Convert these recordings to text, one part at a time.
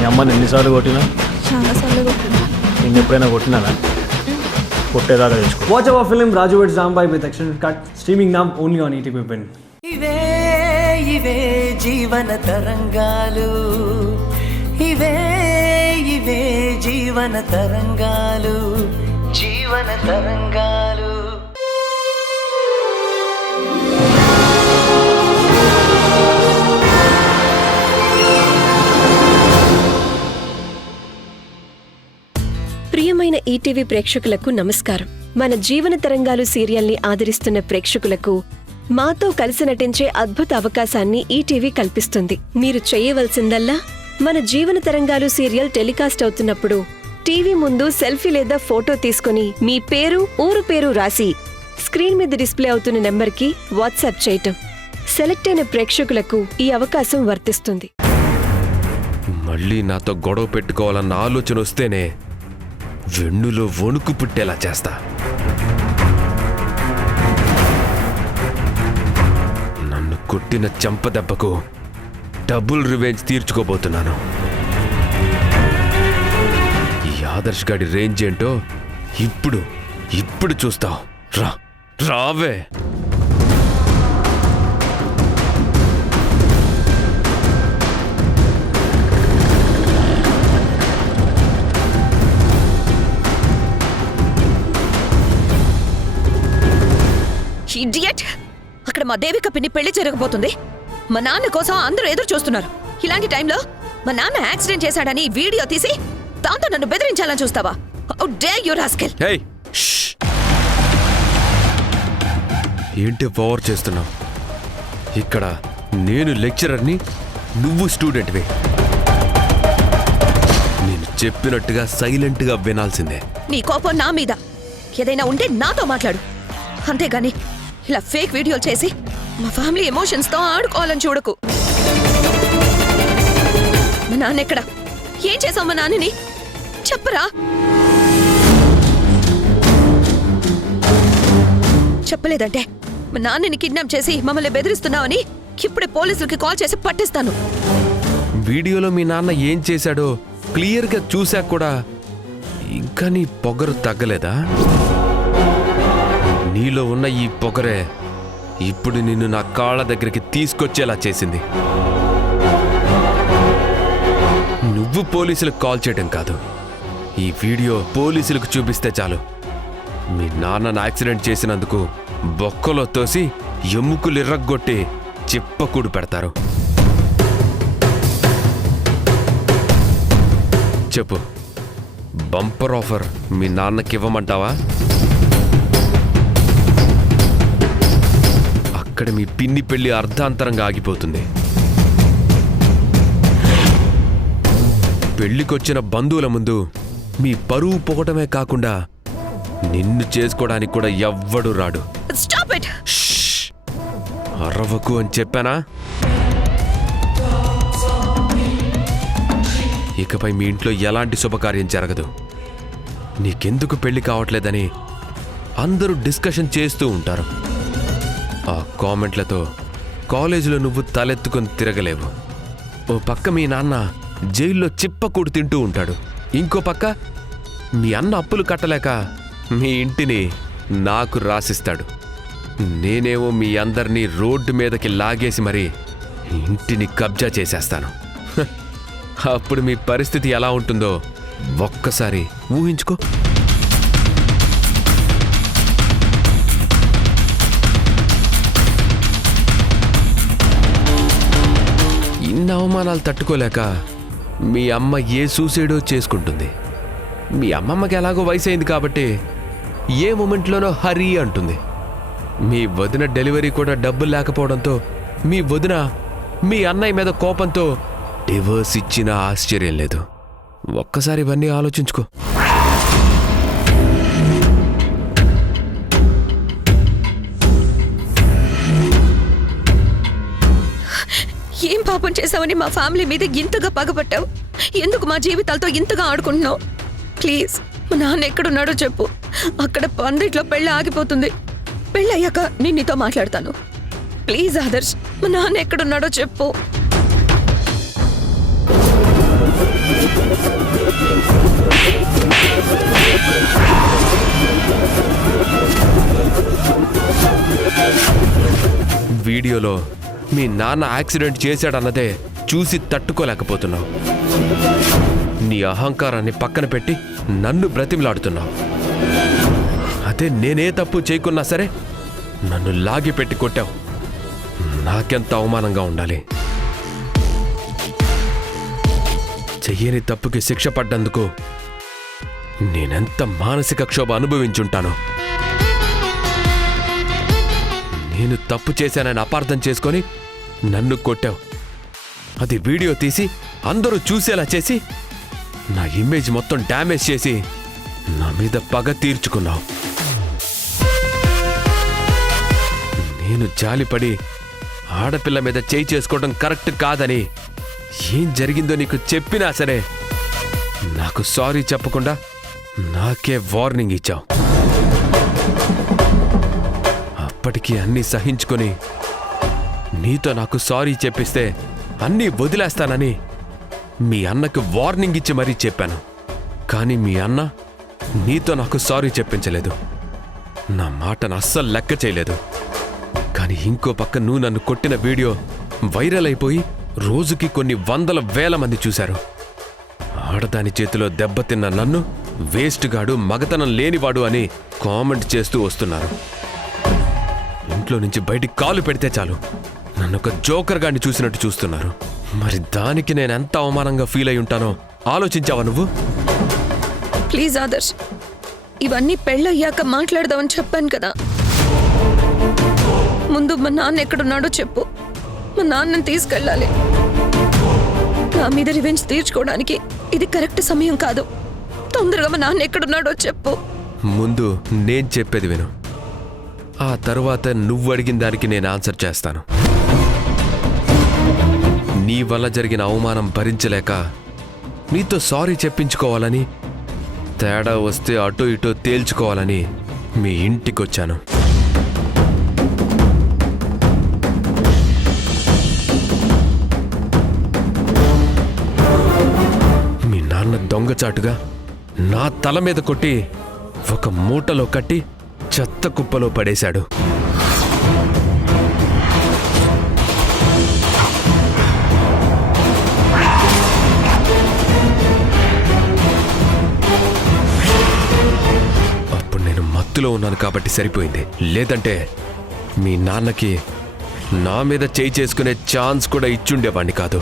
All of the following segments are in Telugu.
మీ అమ్మని ఎన్నిసార్లు కొట్టినా? చాలాసార్లు కొట్టినా. నేను ఎప్పుడైనా కొట్టినానా? కొట్టేదాకా తెచ్చుకో. Watch our film Raju vs. Zambai with extended cut, streaming now only on ETV Win. ఇవే ఇవే జీవన తరంగాలు, ఇవే ఇవే జీవన తరంగాలు, జీవన తరంగాలు. ప్రియమైన ఈటీవీ ప్రేక్షకులకు నమస్కారం. మన జీవన తరంగాలు సీరియల్ని ఆదరిస్తున్న ప్రేక్షకులకు మాతో కలిసి నటించే అద్భుత అవకాశాన్ని ఈటీవీ కల్పిస్తుంది. మీరు చేయవలసిందల్లా మన జీవన తరంగాలు సీరియల్ టెలికాస్ట్ అవుతున్నప్పుడు టీవీ ముందు సెల్ఫీ లేదా ఫోటో తీసుకుని మీ పేరు, ఊరు పేరు రాసి స్క్రీన్ మీద డిస్ప్లే అవుతున్న నెంబర్కి వాట్సాప్ చేయటం. సెలెక్ట్ అయిన ప్రేక్షకులకు ఈ అవకాశం వర్తిస్తుంది. మళ్ళీ నాతో గొడవ పెట్టుకోవాలన్న ఆలోచన వస్తేనే వెన్నులో వణుకు పుట్టేలా చేస్తా. నన్ను కొట్టిన చెంపదెబ్బకు డబుల్ రివెంజ్ తీర్చుకోబోతున్నాను. ఈ ఆదర్శ్ గాడి రేంజ్ ఏంటో ఇప్పుడు చూస్తావు. రావే. ఇడియట్! అక్కడ మా దేవిక పిన్ని పెళ్లి జరగబోతుంది. మా నాన్న కోసం అందరూ ఎదురు చూస్తున్నారు. ఇలాంటి టైంలో మా నాన్న యాక్సిడెంట్ చేశాడని వీడియో తీసి దాంతో నన్ను బెదిరించాలని చూస్తావా? How dare you rascal! Hey, ఏంటి పవర్ చేస్తున్నావు? ఇక్కడ నేను లెక్చరర్ని, నువ్వు స్టూడెంట్వి. నేను చెప్పినట్టుగా సైలెంట్గా వినాల్సిందే. నీ కోపం నా మీద. ఏదైనా ఉంటే నాతో మాట్లాడు, అంతేగాని ఇలా ఫేక్ వీడియోలు చేసి మా ఫ్యామిలీ ఎమోషన్స్తో ఆడుకోవాలని చూడకు. మా నాన్న ఎక్కడ? ఏం చేసావు మా నాన్నని? చెప్పరా. చెప్పలేదంటే మా నాన్నని కిడ్నాప్ చేసి మమ్మల్ని బెదిరిస్తున్నావని ఇప్పుడే పోలీసులకి కాల్ చేసి పట్టిస్తాను. వీడియోలో మీ నాన్న ఏం చేశాడో క్లియర్గా చూశాక కూడా ఇంకా నీ పొగరు తగ్గలేదా? నీలో ఉన్న ఈ పొగరే ఇప్పుడు నిన్ను నా కాళ్ళ దగ్గరికి తీసుకొచ్చేలా చేసింది. నువ్వు పోలీసులకు కాల్ చేయడం కాదు, ఈ వీడియో పోలీసులకు చూపిస్తే చాలు మీ నాన్నను యాక్సిడెంట్ చేసినందుకు బొక్కలో తోసి ఎముకలు ఇర్రగొట్టి చిప్పకూడు పెడతారు. చెప్పు, బంపర్ ఆఫర్ మీ నాన్నకి ఇవ్వమంటావా? అక్కడ మీ పిన్ని పెళ్లి అర్ధాంతరంగా ఆగిపోతుంది. పెళ్లికొచ్చిన బంధువుల ముందు మీ పరువు పోవటమే కాకుండా నిన్ను చేసుకోవడానికి కూడా ఎవ్వడు రాడు. Stop it! అరవకు అని చెప్పానా? ఇకపై మీ ఇంట్లో ఎలాంటి శుభకార్యం జరగదు. నీకెందుకు పెళ్లి కావట్లేదని అందరూ డిస్కషన్ చేస్తూ ఉంటారు. ఆ కామెంట్లతో కాలేజీలో నువ్వు తలెత్తుకొని తిరగలేవు. ఓ పక్క మీ నాన్న జైల్లో చిప్పకూడు తింటూ ఉంటాడు, ఇంకో పక్క మీ అన్న అప్పులు కట్టలేక మీ ఇంటిని నాకు రాసిస్తాడు. నేనేమో మీ అందరినీ రోడ్డు మీదకి లాగేసి మరీ ఇంటిని కబ్జా చేసేస్తాను. అప్పుడు మీ పరిస్థితి ఎలా ఉంటుందో ఒక్కసారి ఊహించుకో. ఇన్ని అవమానాలు తట్టుకోలేక మీ అమ్మ ఏ సూసైడో చేసుకుంటుంది. మీ అమ్మమ్మకి ఎలాగో వయసు అయింది కాబట్టి ఏ మూమెంట్లోనో హరి అంటుంది. మీ వదిన డెలివరీ కూడా డబ్బులు లేకపోవడంతో మీ వదిన మీ అన్నయ్య మీద కోపంతో డివోర్స్ ఇచ్చినా ఆశ్చర్యం లేదు. ఒక్కసారి ఇవన్నీ ఆలోచించుకో. ఏం పాపం చేసావని మా ఫ్యామిలీ మీద ఇంతగా పగపట్టావు? ఎందుకు మా జీవితాలతో ఇంతగా ఆడుకుంటున్నావు? ప్లీజ్, మా నాన్న ఎక్కడున్నాడో చెప్పు. అక్కడ పందిట్లో పెళ్ళి ఆగిపోతుంది. పెళ్ళి అయ్యాక నేను నీతో మాట్లాడతాను. ప్లీజ్ ఆదర్శ్, మా నాన్న ఎక్కడున్నాడో చెప్పు. వీడియోలో మీ నాన్న యాక్సిడెంట్ చేశాడన్నదే చూసి తట్టుకోలేకపోతున్నావు. నీ అహంకారాన్ని పక్కన పెట్టి నన్ను బ్రతిమలాడుతున్నావు. అదే నేనే తప్పు చేయకున్నా సరే నన్ను లాగి పెట్టి కొట్టావు. నాకెంత అవమానంగా ఉండాలి. చెయ్యని తప్పుకి శిక్ష పడ్డందుకు నేనెంత మానసిక క్షోభ అనుభవించుంటాను. నేను తప్పు చేశానని అపార్థం చేసుకొని నన్ను కొట్టావు. అది వీడియో తీసి అందరూ చూసేలా చేసి నా ఇమేజ్ మొత్తం డ్యామేజ్ చేసి నా మీద పగ తీర్చుకున్నావు. నేను జాలిపడి ఆడపిల్ల మీద చేయి చేసుకోవడం కరెక్ట్ కాదని ఏం జరిగిందో నీకు చెప్పినా సరే నాకు సారీ చెప్పకుండా నాకే వార్నింగ్ ఇచ్చావు. అప్పటికి అన్నీ సహించుకొని నీతో నాకు సారీ చెప్పిస్తే అన్నీ వదిలేస్తానని మీ అన్నకు వార్నింగ్ ఇచ్చి మరీ చెప్పాను. కానీ మీ అన్న నీతో నాకు సారీ చెప్పించలేదు. నా మాటను అస్సలు లెక్క చేయలేదు. కానీ ఇంకో పక్క నువ్వు నన్ను కొట్టిన వీడియో వైరల్ అయిపోయి రోజుకి కొన్ని వందల వేల మంది చూశారు. ఆడదాని చేతిలో దెబ్బతిన్న నన్ను వేస్ట్గాడు, మగతనం లేనివాడు అని కామెంట్ చేస్తూ వస్తున్నారు. ఇంట్లో నుంచి బయటికి కాలు పెడితే చాలు నన్ను ఒక జోకర్ గాన్ని చూసినట్టు చూస్తున్నారు. మరి దానికి నేను ఎంత అవమానంగా ఫీల్ అయి ఉంటానో ఆలోచించావా నువ్వు? ప్లీజ్ ఆదర్శ్, ఇవన్నీ పెళ్ళయ్యాక మాట్లాడదామని చెప్పాను కదా. ముందు మా నాన్న ఎక్కడున్నాడో చెప్పు. మా నాన్నని తీసుకెళ్ళాలి. నా మీద రివెంజ్ తీర్చుకోవడానికి ఇది కరెక్ట్ సమయం కాదు. తొందరగా మా నాన్న ఎక్కడున్నాడో చెప్పు. ముందు నేను చెప్పేది విను. ఆ తరువాత నువ్వు అడిగిన దానికి నేను ఆన్సర్ చేస్తాను. నీ వల్ల జరిగిన అవమానం భరించలేక నీతో సారీ చెప్పించుకోవాలని, తేడా వస్తే అటో ఇటో తేల్చుకోవాలని మీ ఇంటికొచ్చాను. మీ నాన్న దొంగచాటుగా నా తల మీద కొట్టి ఒక మూటలో కట్టి చెత్త కుప్పలో పడేశాడు. అప్పుడు నేను మత్తులో ఉన్నాను కాబట్టి సరిపోయింది. లేదంటే మీ నాన్నకి నా మీద చేయి చేసుకునే ఛాన్స్ కూడా ఇచ్చుండేవాణ్ణి కాదు.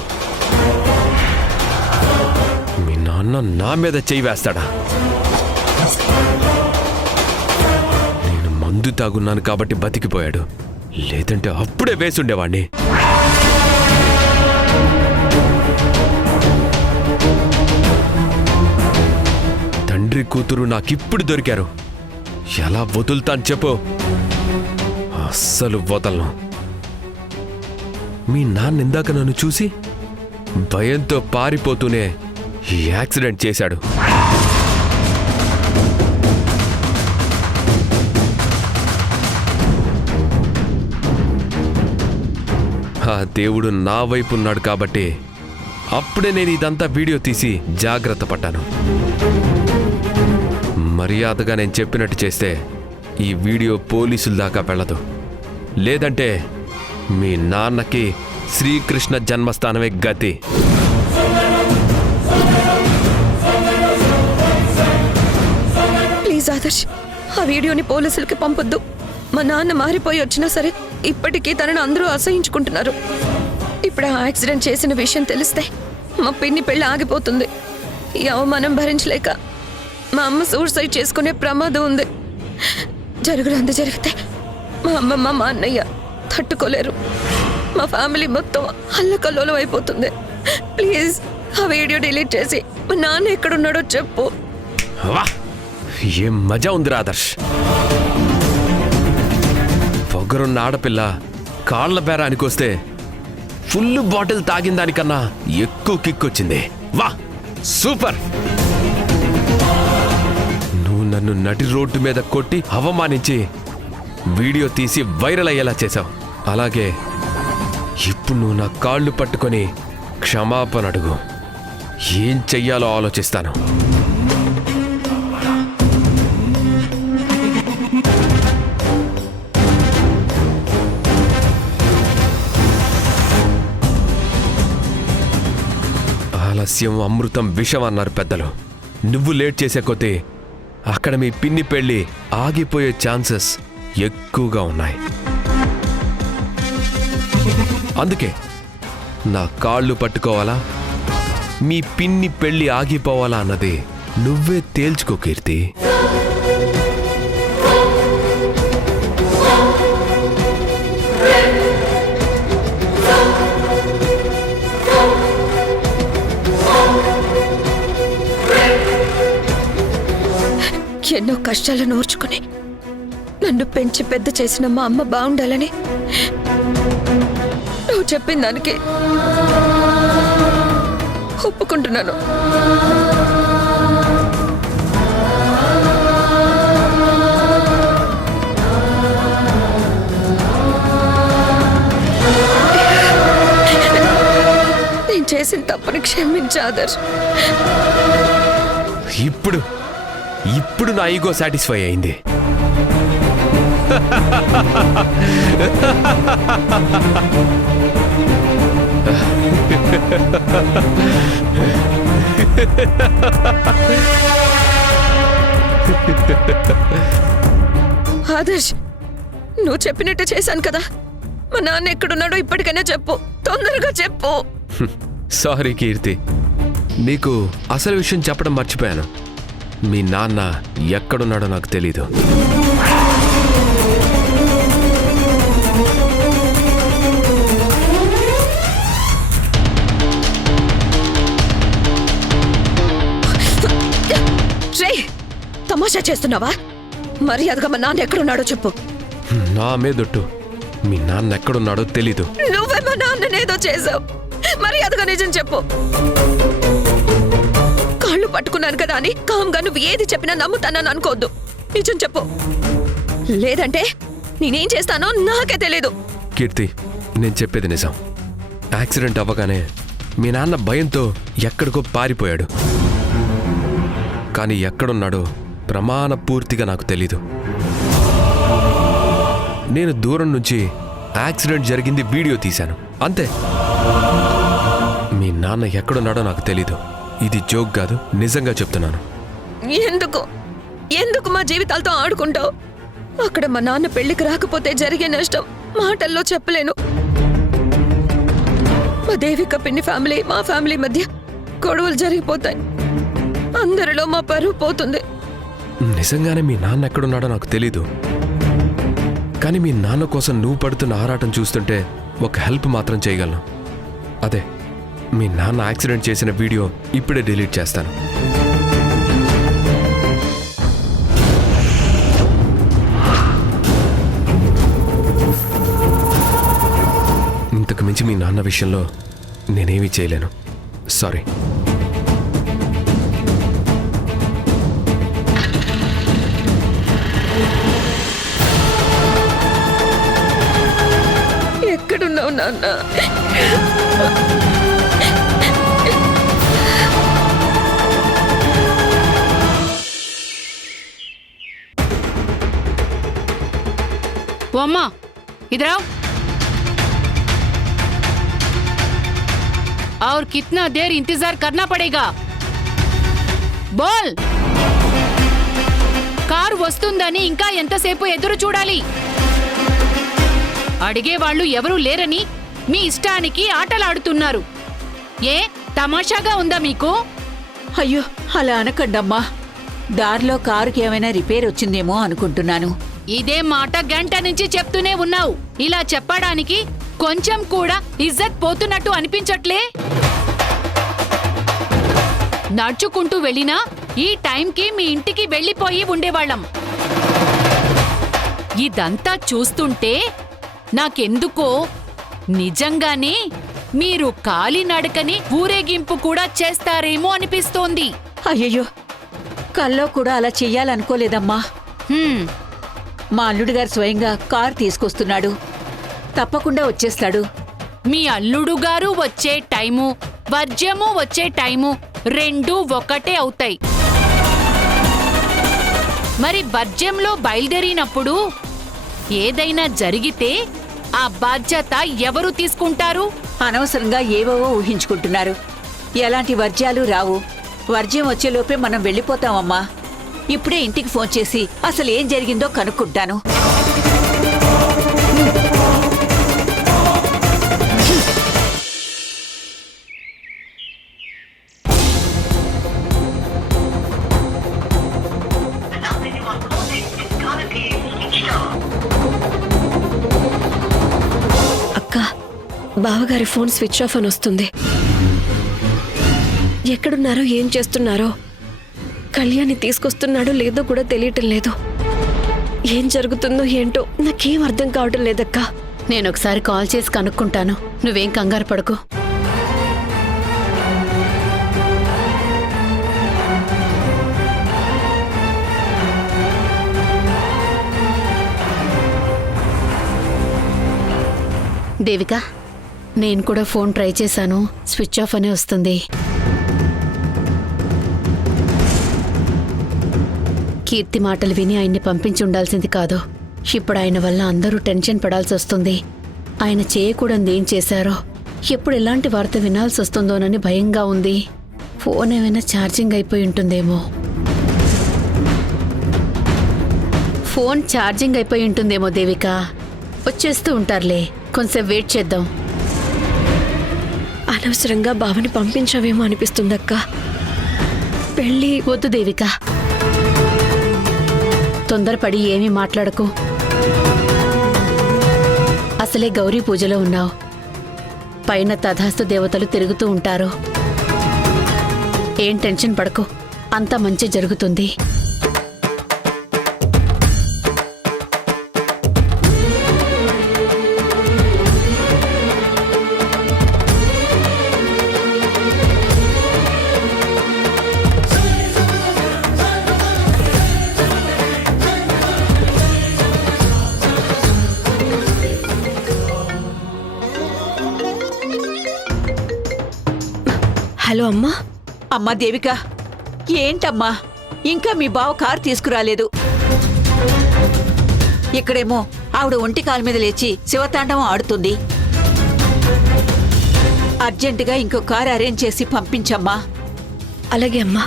మీ నాన్న నా మీద చేయి వేస్తాడా? నేను మందు తాగున్నాను కాబట్టి బతికిపోయాడు. లేదంటే అప్పుడే వేసుండేవాణ్ణి. తండ్రి కూతురు నాకిప్పుడు దొరికారు. ఎలా వదులుతాను చెప్పు? అస్సలు వదలను. మీ నాన్న ఇందాక నన్ను చూసి భయంతో పారిపోతూనే ఈ యాక్సిడెంట్ చేశాడు. ఆ దేవుడు నా వైపు ఉన్నాడు కాబట్టి అప్పుడే నేను ఇదంతా వీడియో తీసి జాగ్రత్త పడ్డాను. మర్యాదగా నేను చెప్పినట్టు చేస్తే ఈ వీడియో పోలీసుల దాకా వెళ్ళదు. లేదంటే మీ నాన్నకి శ్రీకృష్ణ జన్మస్థానమే గతి. ప్లీజ్ ఆదర్శ్, ఆ వీడియోని పోలీసులకి పంపొద్దు. మా నాన్న మారిపోయి వచ్చినా సరే ఇప్పటికీ తనను అందరూ అసహించుకుంటున్నారు. ఇప్పుడు ఆ యాక్సిడెంట్ చేసిన విషయం తెలిస్తే మా పిన్ని పెళ్ళి ఆగిపోతుంది. ఈ అవమానం భరించలేక మా అమ్మ సూసైడ్ చేసుకునే ప్రమాదం ఉంది. జరుగునంత జరిగితే మా అమ్మమ్మ, మా అన్నయ్య తట్టుకోలేరు. మా ఫ్యామిలీ మొత్తం అల్లకల్లోలం అయిపోతుంది. ప్లీజ్ ఆ వీడియో డిలీట్ చేసి మా నాన్న ఎక్కడున్నాడో చెప్పు. వా, ఏం మజా ఉందిరా ఆదర్శ్. పొగరున్న ఆడపిల్ల కాళ్ల బేరానికి వస్తే ఫుల్ బాటిల్ తాగిన దానికన్నా ఎక్కువ కిక్కొచ్చింది. వా, సూపర్. నువ్వు నన్ను నడి రోడ్డు మీద కొట్టి అవమానించి వీడియో తీసి వైరల్ అయ్యేలా చేశావు. అలాగే ఇప్పుడు నువ్వు నా కాళ్ళు పట్టుకొని క్షమాపణ అడుగు. ఏం చెయ్యాలో ఆలోచిస్తాను. ఆలస్యం అమృతం విషం అన్నారు పెద్దలు. నువ్వు లేట్ చేసే కొద్దీ అక్కడ మీ పిన్ని పెళ్ళి ఆగిపోయే ఛాన్సెస్ ఎక్కువగా ఉన్నాయి. అందుకే నా కాళ్ళు పట్టుకోవాలా, మీ పిన్ని పెళ్ళి ఆగిపోవాలా అన్నది నువ్వే తేల్చుకో కీర్తి. ఎన్నో కష్టాలను ఓర్చుకుని నన్ను పెంచి పెద్ద చేసిన మా అమ్మ బాగుండాలని నువ్వు చెప్పిన దానికి ఒప్పుకుంటున్నాను. నేను చేసిన తప్పుని క్షమించు ఆదర్శ్. ఇప్పుడు నా ఈగో సాటిస్ఫై అయింది. ఆదర్శ్, నువ్వు చెప్పినట్టు చేశాను కదా. మా నాన్న ఎక్కడున్నాడో ఇప్పటికైనా చెప్పు, తొందరగా చెప్పు. సారీ కీర్తి, నీకు అసలు విషయం చెప్పడం మర్చిపోయాను. మీ నాన్న ఎక్కడున్నాడో నాకు తెలీదు. రే, తమాషా చేస్తున్నావా? మర్యాదగా మా నాన్న ఎక్కడున్నాడో చెప్పు. నా మీదొట్టు, మీ నాన్న ఎక్కడున్నాడో తెలీదు. నువ్వే మా నాన్ననేదో చేసావు. మర్యాదగా నిజం చెప్పు. కాళ్ళు పట్టుకున్నాను కదా అని కామ్గా నువ్వు ఏది చెప్పినా నమ్ముతానని అనుకోవద్దు. నిజం చెప్పు, లేదంటే నేనేం చేస్తానో నాకే తెలీదు. కీర్తి, నేను చెప్పేది నిజం. యాక్సిడెంట్ అవ్వగానే మీ నాన్న భయంతో ఎక్కడికో పారిపోయాడు. కానీ ఎక్కడున్నాడో ప్రమాణ పూర్తిగా నాకు తెలీదు. నేను దూరం నుంచి యాక్సిడెంట్ జరిగింది వీడియో తీశాను, అంతే. మీ నాన్న ఎక్కడున్నాడో నాకు తెలీదు. ఇది జోక్ కాదు, నిజంగా చెప్తున్నాను. ఎందుకు మా జీవితాలతో ఆడుకుంటావు? అక్కడ మా నాన్న పెళ్లికి రాకపోతే జరిగే నష్టం మాటల్లో చెప్పలేను. మా దేవిక పిన్ని ఫ్యామిలీ మా ఫ్యామిలీ మధ్య గొడవలు జరిగిపోతాయి. అందరిలో మా పరువు పోతుంది. నిజంగానే మీ నాన్న ఎక్కడున్నాడో నాకు తెలీదు. కానీ మీ నాన్న కోసం నువ్వు పడుతున్న ఆరాటం చూస్తుంటే ఒక హెల్ప్ మాత్రం చేయగలను. అదే, మీ నాన్న యాక్సిడెంట్ చేసిన వీడియో ఇప్పుడే డిలీట్ చేస్తాను. ఇంతకు మించి మీ నాన్న విషయంలో నేనేమీ చేయలేను. సారీ. ఎక్కడున్నావు నాన్న? वो अम्मा इधर आओ। और कितना देर इंतजार करना पड़ेगा? बोल। కారు వస్తుందని ఇంకా ఎంతసేపు ఎదురు చూడాలి? అడిగే వాళ్ళు ఎవరూ లేరని మీ ఇష్టానికి ఆటలాడుతున్నారు. ఏ తమాషాగా ఉందా మీకు? అయ్యో, అలా అనకండమ్మా. దారిలో కారుకి ఏమైనా రిపేర్ వచ్చిందేమో అనుకుంటున్నాను. ఇదే మాట గంట నుంచి చెప్తూనే ఉన్నావు. ఇలా చెప్పడానికి కొంచెం కూడా ఇజ్జత్ పోతున్నట్టు అనిపించట్లే? నడుచుకుంటూ వెళ్ళినా ఈ టైంకి మీ ఇంటికి వెళ్ళిపోయి ఉండేవాళ్ళం. ఇదంతా చూస్తుంటే నాకెందుకో నిజంగానే మీరు కాలినడకని ఊరేగింపు కూడా చేస్తారేమో అనిపిస్తోంది. అయ్యయ్యో, కల్లో కూడా అలా చెయ్యాలనుకోలేదమ్మా. మా అల్లుడు గారు స్వయంగా కారు తీసుకొస్తున్నాడు. తప్పకుండా వచ్చేస్తాడు. మీ అల్లుడు గారు వచ్చే టైము, వర్జ్యము వచ్చే టైము రెండూ ఒకటే అవుతాయి. మరి వర్జ్యంలో బయలుదేరినప్పుడు ఏదైనా జరిగితే ఆ బాధ్యత ఎవరు తీసుకుంటారు? అనవసరంగా ఏవేవో ఊహించుకుంటున్నారు. ఎలాంటి వర్జ్యాలు రావు. వర్జ్యం వచ్చేలోపే మనం వెళ్ళిపోతామమ్మా. ఇప్పుడే ఇంటికి ఫోన్ చేసి అసలు ఏం జరిగిందో కనుక్కుంటాను. అక్క, బావగారి ఫోన్ స్విచ్ ఆఫ్ అని వస్తుంది. ఎక్కడున్నారో ఏం చేస్తున్నారో, కళ్యాణ్ని తీసుకొస్తున్నాడో లేదో కూడా తెలియటం లేదు. ఏం జరుగుతుందో ఏంటో నాకేం అర్థం కావటం లేదక్కా. నేను ఒకసారి కాల్ చేసి కనుక్కుంటాను, నువ్వేం కంగారు పడకు. దేవిక, నేను కూడా ఫోన్ ట్రై చేశాను, స్విచ్ ఆఫ్ అనే వస్తుంది. కీర్తి మాటలు విని ఆయన్ని పంపించి ఉండాల్సింది కాదు. ఇప్పుడు ఆయన వల్ల అందరూ టెన్షన్ పడాల్సి వస్తుంది. ఆయన చేయకూడదు ఏం చేశారో, ఎప్పుడు ఎలాంటి వార్త వినాల్సి వస్తుందోనని భయంగా ఉంది. ఫోన్ ఏమైనా ఛార్జింగ్ అయిపోయి ఉంటుందేమో. ఫోన్ ఛార్జింగ్ అయిపోయి ఉంటుందేమో దేవిక. వచ్చేస్తూ ఉంటారులే, కొంచెం వెయిట్ చేద్దాం. అనవసరంగా బావని పంపించావేమో అనిపిస్తుందక్క. పెళ్ళి వద్దు దేవిక, తొందరపడి ఏమీ మాట్లాడకు. అసలే గౌరీ పూజలో ఉన్నావు. పైన తథాస్తు దేవతలు తిరుగుతూ ఉంటారు. ఏం టెన్షన్ పడకు, అంతా మంచి జరుగుతుంది. హలో అమ్మా. అమ్మా దేవిక, ఏంటమ్మా ఇంకా మీ బావ కారు తీసుకురాలేదు? ఇక్కడేమో ఆవిడ ఒంటి కాలు మీద లేచి శివతాండవం ఆడుతుంది. అర్జెంటుగా ఇంకో కారు అరేంజ్ చేసి పంపించమ్మా. అలాగే అమ్మా.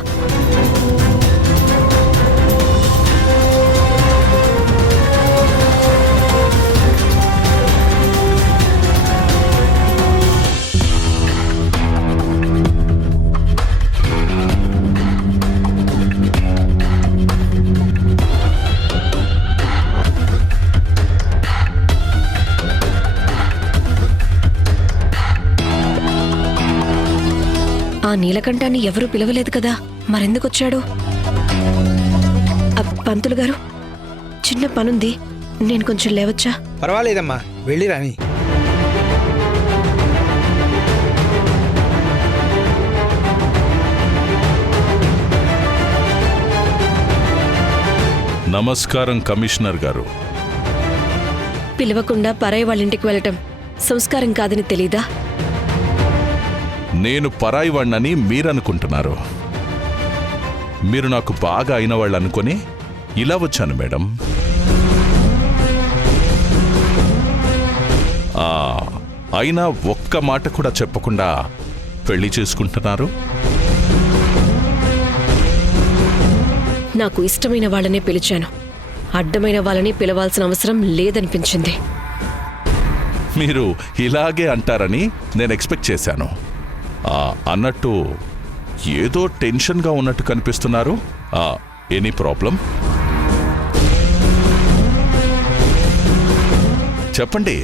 ఆ నీలకంఠాన్ని ఎవరూ పిలవలేదు కదా, మరెందుకొచ్చాడు? పంతులు గారు, చిన్న పనుంది, నేను కొంచెం లేవచ్చా? పర్వాలేదమ్మా, వెళ్ళి రాని. నమస్కారం కమిషనర్ గారు. పిలవకుండా పరాయి వాళ్ళింటికి వెళ్ళటం సంస్కారం కాదని తెలీదా? నేను పరాయి వాణ్ణని మీరనుకుంటున్నారు. మీరు నాకు బాగా అయిన వాళ్ళు అనుకొని ఇలా వచ్చాను మేడం. అయినా ఒక్క మాట కూడా చెప్పకుండా పెళ్లి చేసుకుంటున్నారు. నాకు ఇష్టమైన వాళ్ళనే పిలిచాను. అడ్డమైన వాళ్ళని పిలవాల్సిన అవసరం లేదనిపించింది. మీరు ఇలాగే అంటారని నేను ఎక్స్పెక్ట్ చేశాను. అన్నట్టు ఏదో టెన్షన్గా ఉన్నట్టు కనిపిస్తున్నారు. Any problem? చెప్పండి,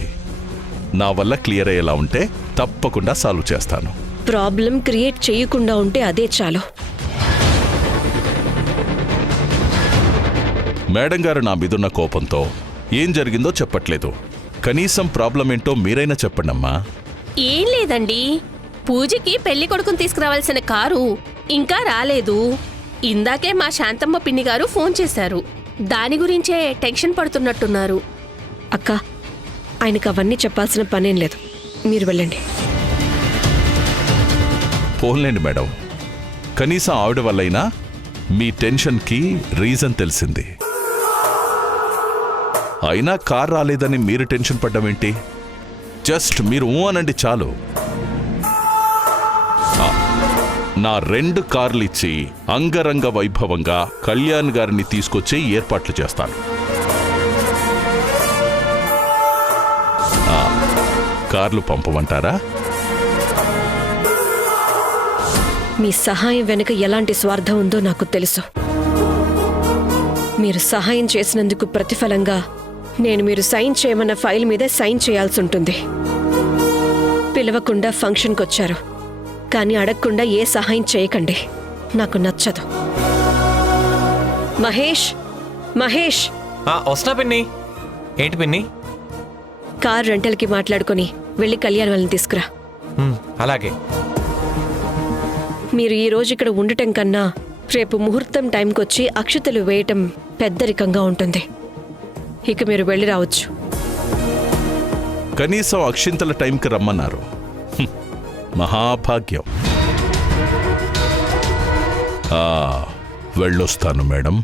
నా వల్ల క్లియర్ అయ్యేలా ఉంటే తప్పకుండా సాల్వ్ చేస్తాను. ప్రాబ్లం క్రియేట్ చేయకుండా ఉంటే అదే చాలు. మేడం గారు నా మీదున్న కోపంతో ఏం జరిగిందో చెప్పట్లేదు. కనీసం ప్రాబ్లం ఏంటో మీరైనా చెప్పండమ్మా. ఏం లేదండి, పూజకి పెళ్లి కొడుకుని తీసుకురావాల్సిన కారు ఇంకా రాలేదు. ఇందాకే మా శాంతమ్మ పిన్ని గారు ఫోన్ చేశారు. దాని గురించే టెన్షన్ పడుతున్నట్టున్నారు. అక్క, ఆయనకు అవన్నీ చెప్పాల్సిన పనేం లేదు, మీరు వెళ్ళండి. పోన్లేండి మేడం, కనీసం ఆవిడ వల్లైనా మీ టెన్షన్కి రీజన్ తెలిసింది. అయినా కార్ రాలేదని మీరు టెన్షన్ పడ్డమేంటి? జస్ట్ మీరు అనండి చాలు. నా 2 కార్లు ఇచ్చి అంగరంగ వైభవంగా కళ్యాణ్ గారిని తీసుకొచ్చి ఏర్పాట్లు చేస్తాను. కార్లు పంపమంటారా? మీ సహాయం వెనుక ఎలాంటి స్వార్థం ఉందో నాకు తెలుసు. మీరు సహాయం చేసినందుకు ప్రతిఫలంగా నేను మీరు సైన్ చేయమన్న ఫైల్ మీద సైన్ చేయాల్సి ఉంటుంది. పిలవకుండా ఫంక్షన్కి వచ్చారు, కానీ అడగకుండా ఏ సహాయం చేయకండి. నాకు నచ్చదు. మహేష్, మహేష్! వస్తున్నా పిన్ని. ఏంటి పిన్ని? కార్ రెంటల్కి మాట్లాడుకొని వెళ్ళి కళ్యాణ్ వాళ్ళని తీసుకురా. అలాగే. మీరు ఈ రోజు ఇక్కడ ఉండటం కన్నా రేపు ముహూర్తం టైంకొచ్చి అక్షతలు వేయటం పెద్దరికంగా ఉంటుంది. ఇక మీరు వెళ్ళి రావచ్చు. కనీసం అక్షింతల టైంకి రమ్మన్నారు. మహాభాగ్యం. వెళ్ళొస్తాను మేడం.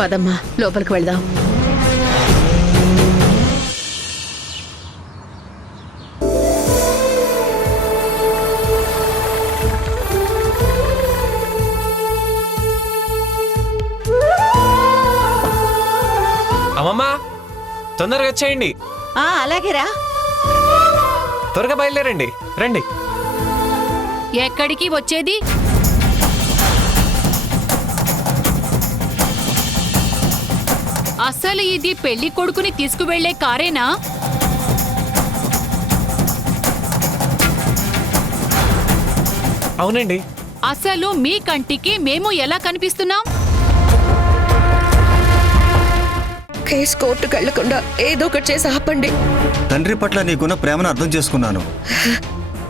పదమ్మా, లోపలికి వెళ్దాం. అమ్మమ్మా, తొందరగా వచ్చేయండి. అలాగేరా. త్వరగా బయలుదేరండి. రండి. ఎక్కడికి వచ్చేది? అసలు ఇది పెళ్లి కొడుకుని తీసుకువెళ్లే కారేనా? అవునండి. అసలు మీ కంటికి మేము ఎలా కనిపిస్తున్నాం? కేసు కోర్టుకు వెళ్లకుండా ఏదో ఒకటి చేసి ఆపండి. తండ్రి పట్ల నీకున్న ప్రేమను అర్థం చేసుకున్నాను.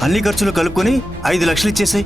అన్ని ఖర్చులు కలుపుకొని 5 లక్షలు ఇచ్చేసాయి.